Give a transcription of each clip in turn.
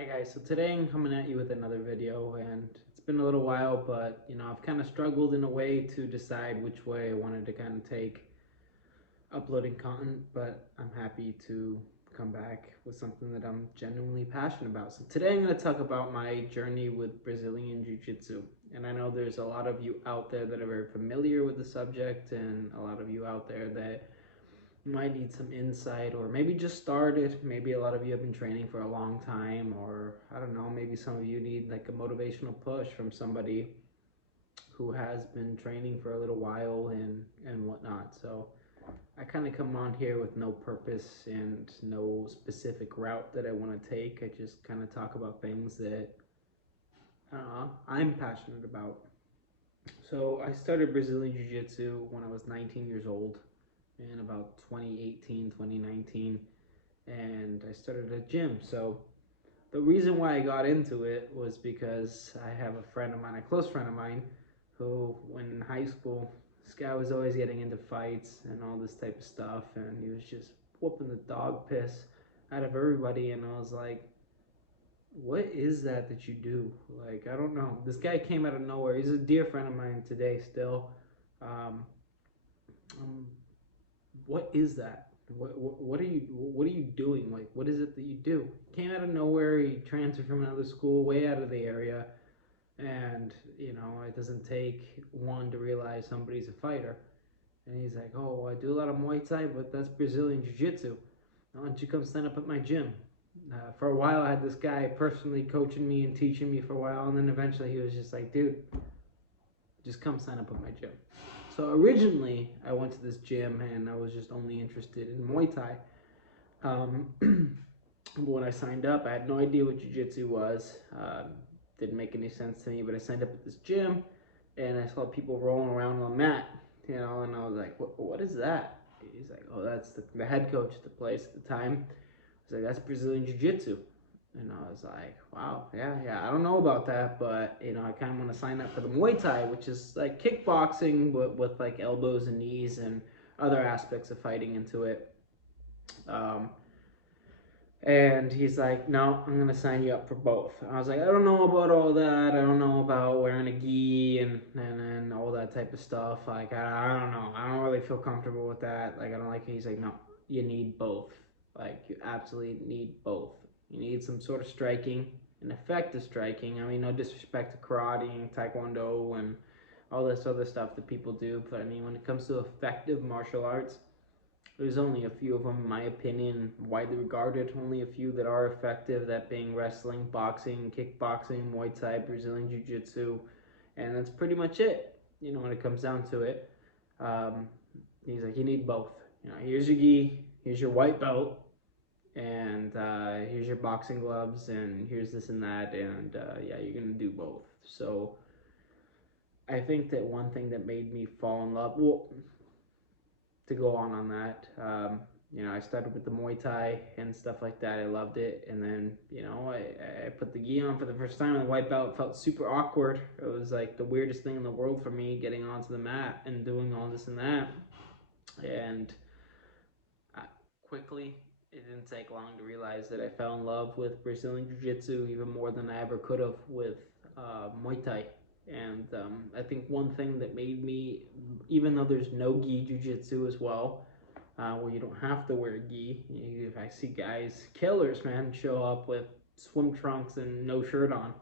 Hi guys, so today I'm coming at you with another video, and it's been a little while, but I've kind of struggled in a way to decide which way I wanted to kind of take uploading content, but I'm happy to come back with something that I'm genuinely passionate about. So today I'm going to talk about my journey with Brazilian Jiu Jitsu. And I know there's a lot of you out there that are very familiar with the subject, and a lot of you out there that might need some insight, or maybe just started. Maybe a lot of you have been training for a long time, or I don't know, maybe some of you need like a motivational push from somebody who has been training for a little while and whatnot. So I kind of come on here with no purpose and no specific route that I want to take. I just kind of talk about things that I'm passionate about. So I started Brazilian Jiu Jitsu when I was 19 years old in about 2018, 2019, and I started a gym. So the reason why I got into it was because I have a friend of mine, a close friend of mine, who, when in high school, this guy was always getting into fights and all this type of stuff, and he was just whooping the dog piss out of everybody. And I was like, what is that you do? Like, I don't know. This guy came out of nowhere. He's a dear friend of mine today still. Um, um, what is that? What are you doing? Like, what is it that you do? Came out of nowhere. He transferred from another school way out of the area, and it doesn't take one to realize somebody's a fighter. And he's like, oh, I do a lot of Muay Thai, but that's Brazilian Jiu Jitsu. Why don't you come stand up at my gym? For a while, I had this guy personally coaching me and teaching me for a while, and then eventually he was just like, dude, just come sign up at my gym. So originally, I went to this gym and I was just only interested in Muay Thai. But when I signed up, I had no idea what Jiu Jitsu was. Didn't make any sense to me, but I signed up at this gym and I saw people rolling around on a mat, and I was like, what is that? He's like, oh, that's the head coach at the place at the time. I was like, that's Brazilian Jiu Jitsu. And I was like, wow, yeah, I don't know about that, but I kind of want to sign up for the Muay Thai, which is like kickboxing, but with like elbows and knees and other aspects of fighting into it. Um, and he's like, no, I'm gonna sign you up for both. I was like, I don't know about all that. I don't know about wearing a gi and all that type of stuff. Like, I don't know. I don't really feel comfortable with that. Like, I don't like it. He's like, no, you need both. Like, you absolutely need both. You need some sort of striking and effective striking. I mean, no disrespect to karate and taekwondo and all this other stuff that people do, but I mean, when it comes to effective martial arts, there's only a few of them, in my opinion, widely regarded. Only a few that are effective, that being wrestling, boxing, kickboxing, Muay Thai, Brazilian Jiu Jitsu, and that's pretty much it. When it comes down to it, um, he's like, you need both. Here's your gi, here's your white belt, and here's your boxing gloves, and here's this and that, and yeah, you're gonna do both. So I think that one thing that made me fall in love, well, to go on that. I started with the Muay Thai and stuff like that. I loved it, and then I put the gi on for the first time, and the white belt felt super awkward. It was like the weirdest thing in the world for me, getting onto the mat and doing all this and that. And I, quickly, it didn't take long to realize that I fell in love with Brazilian Jiu Jitsu even more than I ever could have with Muay Thai. And I think one thing that made me, even though there's no gi Jiu Jitsu as well, where you don't have to wear gi. I see guys, killers, man, show up with swim trunks and no shirt on,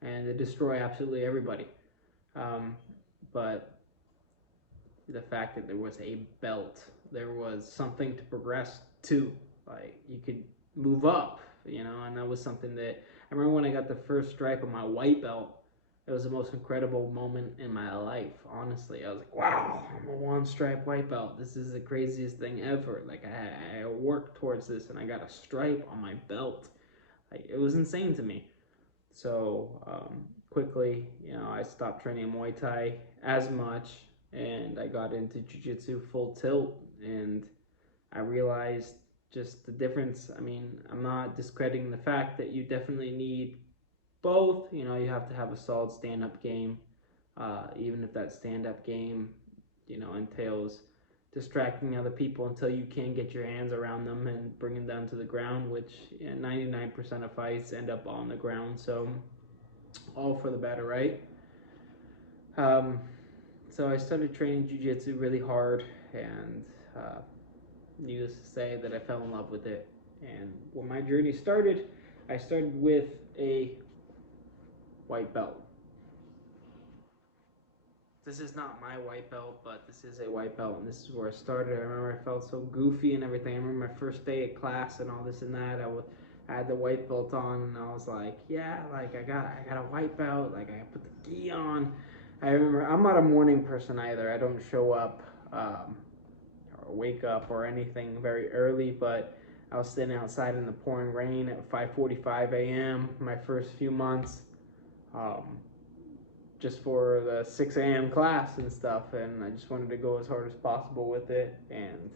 and they destroy absolutely everybody. Um, but the fact that there was a belt, there was something to progress to. Like, you could move up, and that was something that I remember when I got the first stripe on my white belt. It was the most incredible moment in my life, honestly. I was like, wow, I'm a one stripe white belt. This is the craziest thing ever. Like, I worked towards this and I got a stripe on my belt. Like, it was insane to me. So quickly, I stopped training Muay Thai as much, and I got into Jiu Jitsu full tilt, and I realized just the difference. I mean, I'm not discrediting the fact that you definitely need both. You have to have a solid stand up game, even if that stand up game, entails distracting other people until you can get your hands around them and bring them down to the ground, which 99% of fights end up on the ground. So all for the better, right? Um, so I started training jiu-jitsu really hard, and needless to say that I fell in love with it. And when my journey started, I started with a white belt. This is not my white belt, but this is a white belt, and this is where I started. I remember I felt so goofy and everything. I remember my first day at class and all this and that. I had the white belt on, and I was like, yeah, like I got a white belt. Like I put the gi on. I remember I'm not a morning person either. I don't show up or wake up or anything very early, but I was sitting outside in the pouring rain at 5:45 a.m. my first few months. Um, just for the 6 a.m. class and stuff, and I just wanted to go as hard as possible with it, and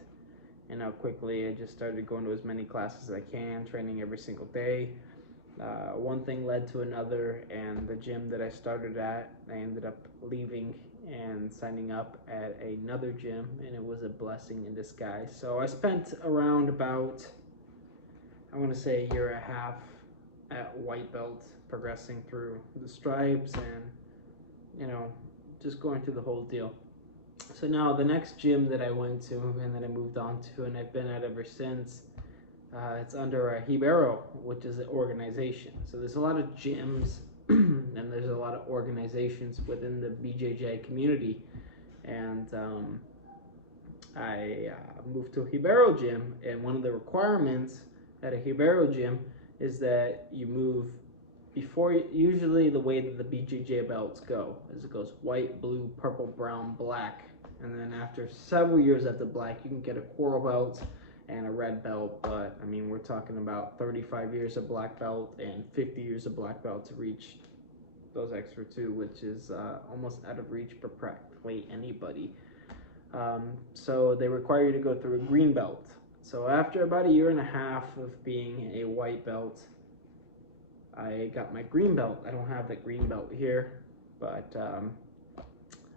quickly I just started going to as many classes as I can, training every single day. One thing led to another, and the gym that I started at, I ended up leaving and signing up at another gym, and it was a blessing in disguise. So I spent around about, I want to say, a year and a half at white belt, progressing through the stripes and just going through the whole deal. So now the next gym that I went to and that I moved on to and I've been at ever since, it's under a Hibero, which is an organization. So there's a lot of gyms and there's a lot of organizations within the BJJ community. And I moved to a Hibero gym, and one of the requirements at a Hibero gym is that you move before, usually the way that the BJJ belts go is it goes white, blue, purple, brown, black, and then after several years after black, you can get a coral belt and a red belt. But I mean, we're talking about 35 years of black belt and 50 years of black belt to reach those extra two, which is almost out of reach for practically anybody. So they require you to go through a green belt. So after about a year and a half of being a white belt, I got my green belt. I don't have that green belt here, but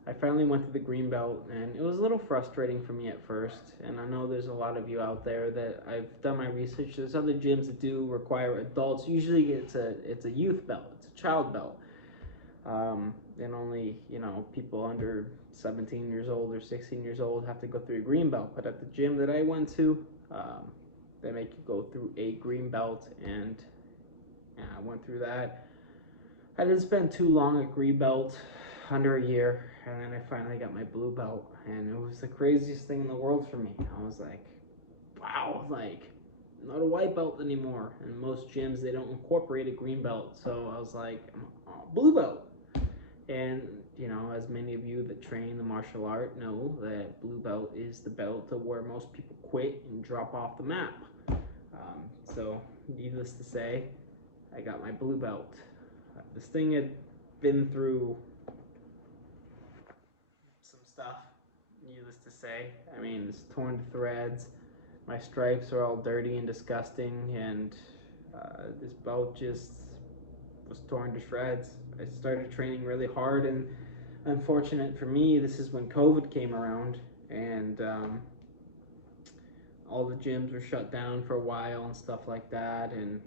I finally went to the green belt, and it was a little frustrating for me at first. And I know there's a lot of you out there that I've done my research. There's other gyms that do require adults. Usually it's a youth belt. It's a child belt. And only people under 17 years old or 16 years old have to go through a green belt. But at the gym that I went to, they make you go through a green belt, and I went through that. I didn't spend too long at green belt, under a year, and then I finally got my blue belt, and it was the craziest thing in the world for me. I was like, wow, like, I'm not a white belt anymore. And most gyms, they don't incorporate a green belt, so I was like, I'm a blue belt. And as many of you that train the martial art know, that blue belt is the belt to where most people quit and drop off the map. So needless to say, I got my blue belt. This thing had been through some stuff, needless to say. I mean, it's torn to threads. My stripes are all dirty and disgusting, and this belt just was torn to shreds. I started training really hard, and unfortunate for me, this is when COVID came around, and all the gyms were shut down for a while and stuff like that. And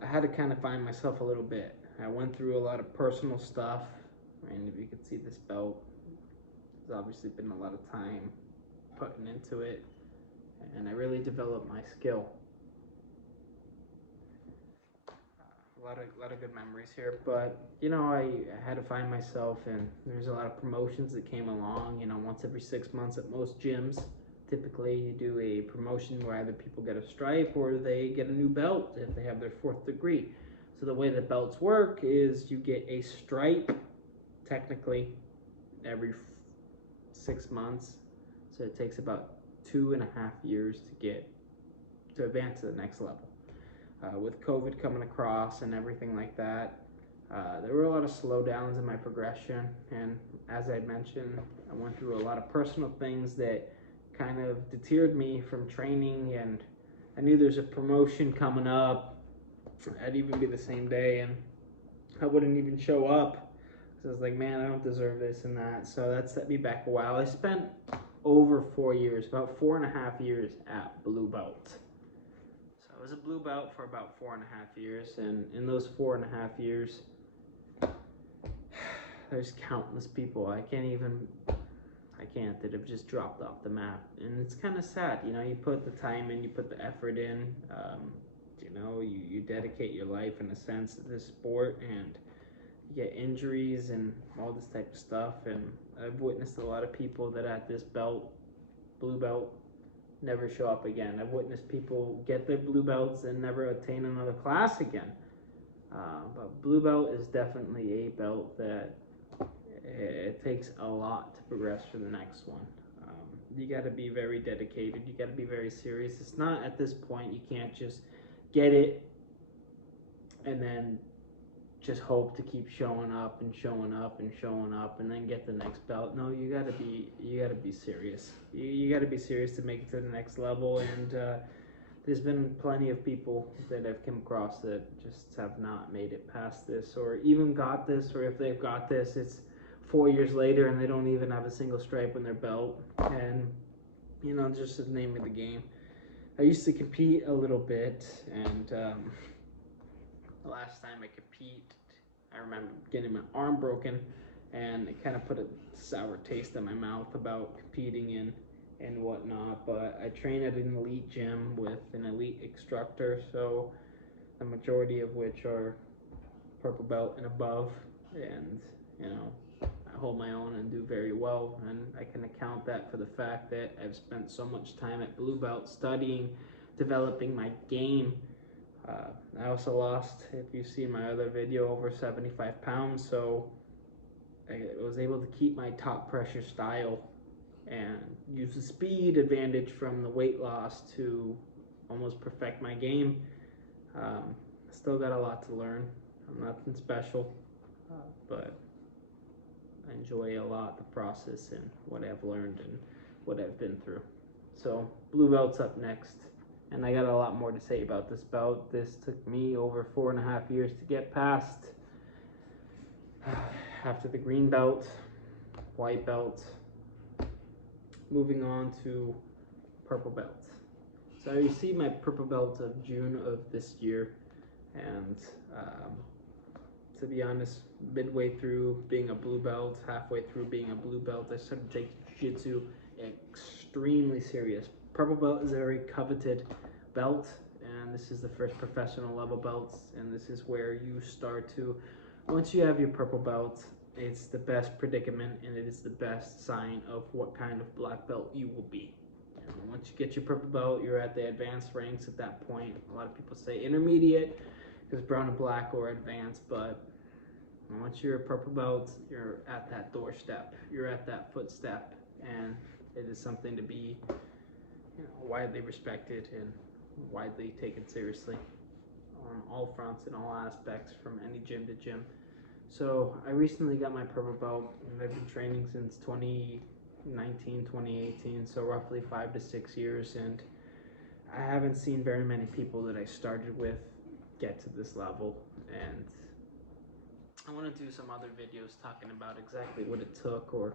I had to kind of find myself a little bit. I went through a lot of personal stuff, and if you could see this belt, there's obviously been a lot of time putting into it, and I really developed my skill. A lot of good memories here, but I had to find myself, and there's a lot of promotions that came along. Once every 6 months at most gyms. Typically, you do a promotion where either people get a stripe or they get a new belt if they have their 4th degree. So the way the belts work is you get a stripe, technically, every 6 months. So it takes about 2.5 years to advance to the next level. With COVID coming across and everything like that, there were a lot of slowdowns in my progression. And as I mentioned, I went through a lot of personal things that kind of deterred me from training, and I knew there's a promotion coming up. I'd even be the same day, and I wouldn't even show up So I was like, man, I don't deserve this and that. So that set me back a while. I spent over 4 years, about 4.5 years at blue belt. So I was a blue belt for about 4.5 years, and in those 4.5 years, there's countless people I can't that have just dropped off the map, and it's kind of sad. You put the time in, you put the effort in, you dedicate your life in a sense to this sport, and you get injuries and all this type of stuff. And I've witnessed a lot of people that at this blue belt, never show up again. I've witnessed people get their blue belts and never attain another class again. But blue belt is definitely a belt that it takes a lot to progress to the next one. You got to be very dedicated. You got to be very serious. It's not at this point, you can't just get it and then just hope to keep showing up and showing up and showing up and then get the next belt. No, you got to be serious. You got to be serious to make it to the next level. And there's been plenty of people that I've come across that just have not made it past this, or even got this, or if they've got this, it's 4 years later and they don't even have a single stripe on their belt. And just the name of the game. I used to compete a little bit, and the last time I competed, I remember getting my arm broken, and it kind of put a sour taste in my mouth about competing and whatnot. But I train at an elite gym with an elite instructor, so the majority of which are purple belt and above, and I hold my own and do very well, and I can account that for the fact that I've spent so much time at blue belt studying, developing my game. I also lost, if you've seen my other video, over 75 pounds, so I was able to keep my top pressure style and use the speed advantage from the weight loss to almost perfect my game. Still got a lot to learn. I'm nothing special, but I enjoy a lot the process and what I've learned and what I've been through. So blue belt's up next, and I got a lot more to say about this belt. This took me over 4.5 years to get past. After the green belt, white belt, moving on to purple belt. So I received my purple belt of June of this year, and to be honest, midway through being a blue belt, halfway through being a blue belt, I started taking Jiu Jitsu extremely serious. Purple belt is a very coveted belt, and this is the first professional level belts, and this is where you start to, once you have your purple belt, it's the best predicament, and it is the best sign of what kind of black belt you will be. And once you get your purple belt, you're at the advanced ranks at that point. A lot of people say intermediate, because brown and black or advanced, but once you're a purple belt, you're at that doorstep, you're at that footstep, and it is something to be widely respected and widely taken seriously on all fronts and all aspects, from any gym to gym. So I recently got my purple belt, and I've been training since 2019, 2018, so roughly 5 to 6 years, and I haven't seen very many people that I started with get to this level. And I want to do some other videos talking about exactly what it took, or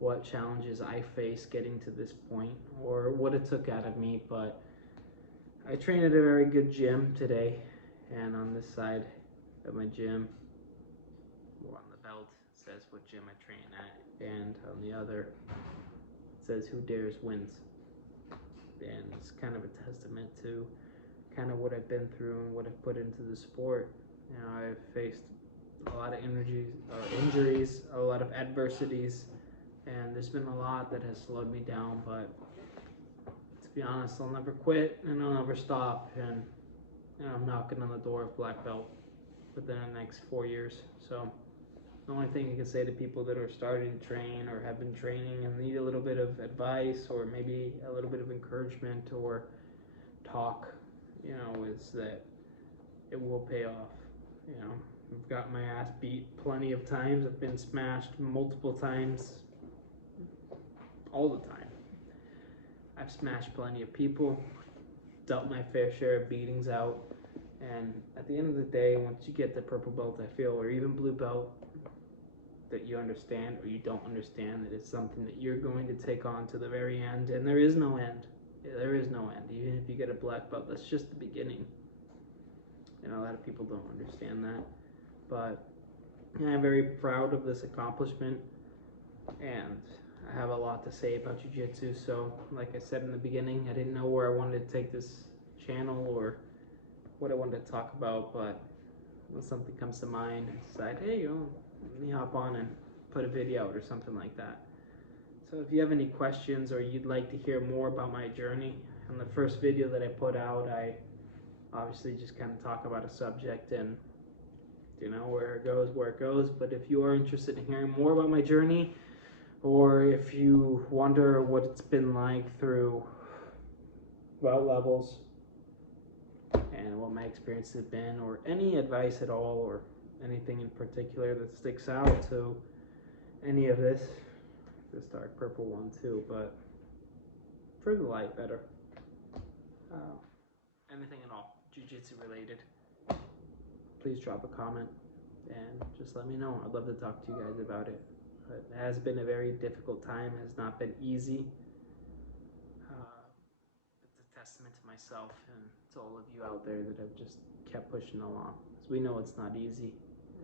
what challenges I faced getting to this point, or what it took out of me. But I train at a very good gym today, and on this side of my gym, or on the belt, it says what gym I train at, and on the other it says who dares wins. And it's kind of a testament to kind of what I've been through and what I've put into the sport. I've faced a lot of injuries, a lot of adversities, and there's been a lot that has slowed me down. But to be honest, I'll never quit, and I'll never stop. And I'm knocking on the door of black belt within the next 4 years. So the only thing I can say to people that are starting to train or have been training and need a little bit of advice, or maybe a little bit of encouragement or talk, is that it will pay off. I've got my ass beat plenty of times. I've been smashed multiple times, all the time. I've smashed plenty of people, dealt my fair share of beatings out, and at the end of the day, once you get the purple belt, I feel, or even blue belt, that you understand or you don't understand, that it's something that you're going to take on to the very end, and there is no end. There is no end. Even if you get a black belt, that's just the beginning. You know, a lot of people don't understand that, but I'm very proud of this accomplishment, and I have a lot to say about Jiu Jitsu. So, like I said in the beginning, I didn't know where I wanted to take this channel or what I wanted to talk about, but when something comes to mind, I decide, hey, let me hop on and put a video out or something like that. So if you have any questions or you'd like to hear more about my journey, on the first video that I put out, I obviously just kind of talk about a subject and where it goes. But if you are interested in hearing more about my journey, or if you wonder what it's been like through belt levels and what my experience has been, or any advice at all, or anything in particular that sticks out to any of this dark purple one too, but for the light better, anything at all jiu-jitsu related, please drop a comment and just let me know. I'd love to talk to you guys about it. But it has been a very difficult time. It has not been easy. It's a testament to myself and to all of you out there that have just kept pushing along, because we know it's not easy,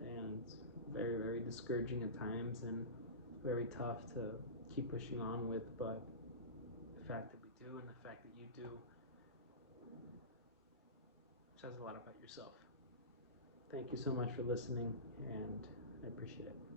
and it's very, very discouraging at times and very tough to keep pushing on with, but the fact that we do and the fact that you do says a lot about yourself. Thank you so much for listening, and I appreciate it.